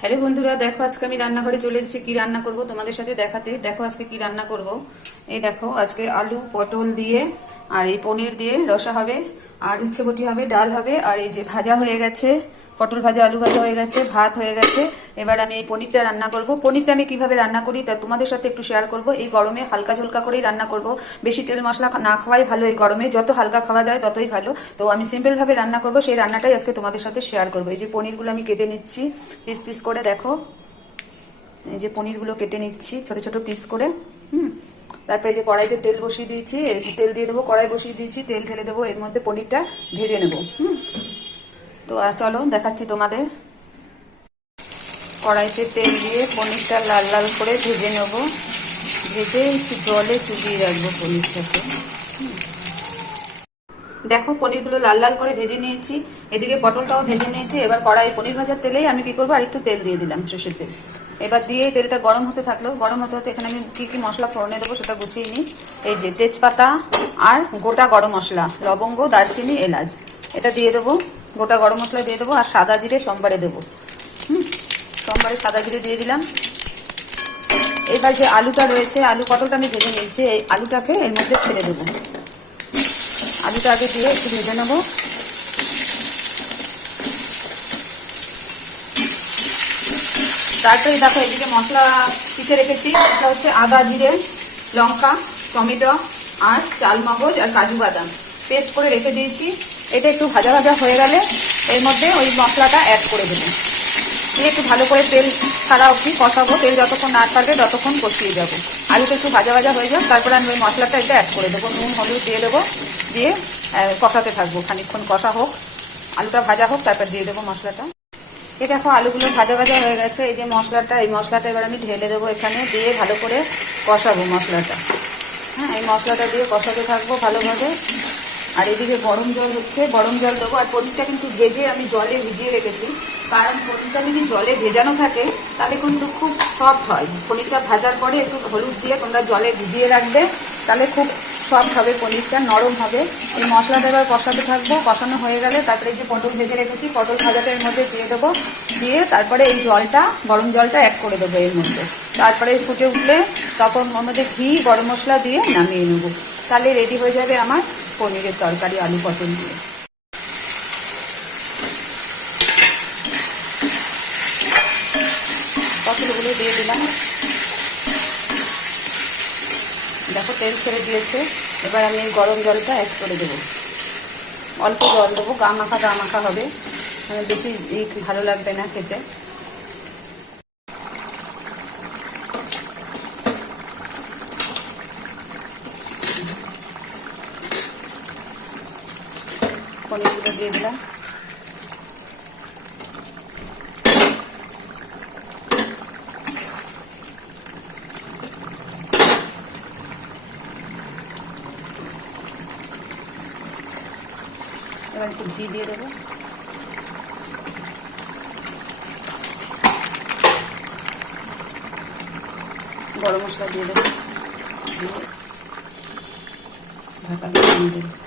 Hello বন্ধুরা, দেখো আজকে আমি রান্নাঘরে চলে এসেছি। কি রান্না করব তোমাদের সাথে দেখাতে? দেখো আজকে কি রান্না করব। এই দেখো, আজকে আলু, পটল দিয়ে আর এই পনির দিয়ে রসা হবে, আর উচ্ছে বটি হবে, ডাল হবে, আর এই যে ভাজা হয়ে গেছে পটল ভাজা, আলু ভাজা হয়ে গেছে, ভাত হয়ে গেছে। এবার আমি এই পনিরটা রান্না করব। পনিরটা আমি কীভাবে রান্না করি তা তোমাদের সাথে একটু শেয়ার করব। এই গরমে হালকা ঝলকা করেই রান্না করব। বেশি তেল মশলা না খাওয়াই ভালো এই গরমে। যত হালকা খাওয়া যায় ততই ভালো। তো আমি সিম্পলভাবে রান্না করব। সেই রান্নাটাই আজকে তোমাদের সাথে শেয়ার করব। এই যে পনিরগুলো আমি কেটে নিচ্ছি পিস পিস করে দেখো। এই যে পনিরগুলো কেটে নিচ্ছি, ছোট ছোট পিস করে। হুম। তারপরে যে কড়াইতে তেল বসিয়ে দিয়েছি। তেল দিয়ে দেবো, কড়াই বসিয়ে দিয়েছি। তেল ঢেলে দেবো। এর মধ্যে পনিরটা ভেজে নেব। হুম। তো চলো, দেখাচ্ছি তোমাদের। কড়াইতে তেল দিয়ে পনিরটা লাল লাল করে ভেজে নেব। ভেজে একটু জলে চুবিয়ে রাখব পনিরটাকে। দেখো, পনিরগুলো লাল লাল করে ভেজে নিয়েছি। এদিকে পটলটাও ভেজে নিয়েছি। এবার কড়াই পনির ভাজার তেলেই আমি কি করব? আর একটু তেল দিয়ে দিলাম সর্ষের তেল। এবার দিয়ে তেলটা গরম হতে থাকল। গরম হতে হতে এখানে আমি কি কি মশলা ফোড়নে দেবো সেটা গুছিয়ে নিই। এই যে তেজপাতা আর গোটা গরম মশলা, লবঙ্গ, দারচিনি, এলাচ। এটা দিয়ে দেবো। গোটা গরম মশলা দিয়ে দেবো আর সাদা জিরে সোমবারে দেবো। হুম, সোমবারে সাদা জিরে দিয়ে দিলাম। এবার যে আলুটা রয়েছে, আলু পটলটা আমি ভেজে নিয়েছি, এই আলুটাকে এর মধ্যে ছেড়ে দেবো। আলুটা আগে দিয়ে একটু ভেজে নেব। তারপরে দেখো, এদিকে মশলা পিষে রেখেছি। এটা হচ্ছে আদা, জিরে, লঙ্কা, টমেটো আর চাল মগজ আর কাজু বাদাম। পেস্ট করে রেখে দিয়েছি। এটা একটু ভাজা ভাজা হয়ে গেলে এর মধ্যে ওই মশলাটা অ্যাড করে দেবো। দিয়ে একটু ভালো করে তেল ছাড়া অবধি কষাবো। তেল যতক্ষণ না ছাড়বে ততক্ষণ কষিয়ে যাব। আলুটা একটু ভাজা ভাজা হয়ে যাক, তারপরে আমি ওই মশলাটা এটা অ্যাড করে দেবো। নুন, হলুদ দিয়ে দেবো, দিয়ে কষাতে থাকব। খানিকক্ষণ কষা হোক, আলুটা ভাজা হোক, তারপর দিয়ে দেবো মশলাটা। এই দেখো, আলুগুলো ভাজা ভাজা হয়ে গেছে। এই যে মশলাটা, এই মশলাটা এবার আমি ঢেলে দেবো এখানে, দিয়ে ভালো করে কষাবো মশলাটা। হ্যাঁ এই মশলাটা দিয়ে কষাতে থাকব ভালোভাবে। আর এদিকে গরম জল হচ্ছে, গরম জল দেবো। আর পনিরটা কিন্তু ভেজে আমি জলে ভিজিয়ে রেখেছি। কারণ পনিরটা যদি জলে ভেজানো থাকে, তাহলে কিন্তু খুব সফট হয়। পনিরটা ভাজার পরে একটু হলুদ দিয়ে তোমরা জলে ভিজিয়ে রাখবে, তাহলে খুব সফট হবে পনিরটা নরম হবে। এই মশলাটা এবার কষাতে থাকব। কষানো হয়ে গেলে তারপরে যে পটল ভেজে রেখেছি, পটল ভাজাটা এর মধ্যে দিয়ে দেবো। দিয়ে তারপরে এই জলটা, গরম জলটা অ্যাড করে দেবো এর মধ্যে। তারপরে ফুটে উঠলে তখন ওর মধ্যে ঘি, গরম মশলা দিয়ে নামিয়ে নেব। তাহলে রেডি হয়ে যাবে আমার পনিরের তরকারি, আলু পটল দিয়ে। পটলগুলো দিয়ে দিলাম। দেখো তেল ছেড়ে দিয়েছে। এবার আমি গরম জলটা অ্যাড করে দেবো। অল্প জল দেবো গা মাখা গা মাখা হবে। মানে বেশি ভালো লাগবে না খেতে। পনিরগুলো দিয়ে দিলাম। এবার একটু ঘি দিয়ে দেবো। গরম মশলা দিয়ে দেবো। ঢাকা দিয়ে দেবো।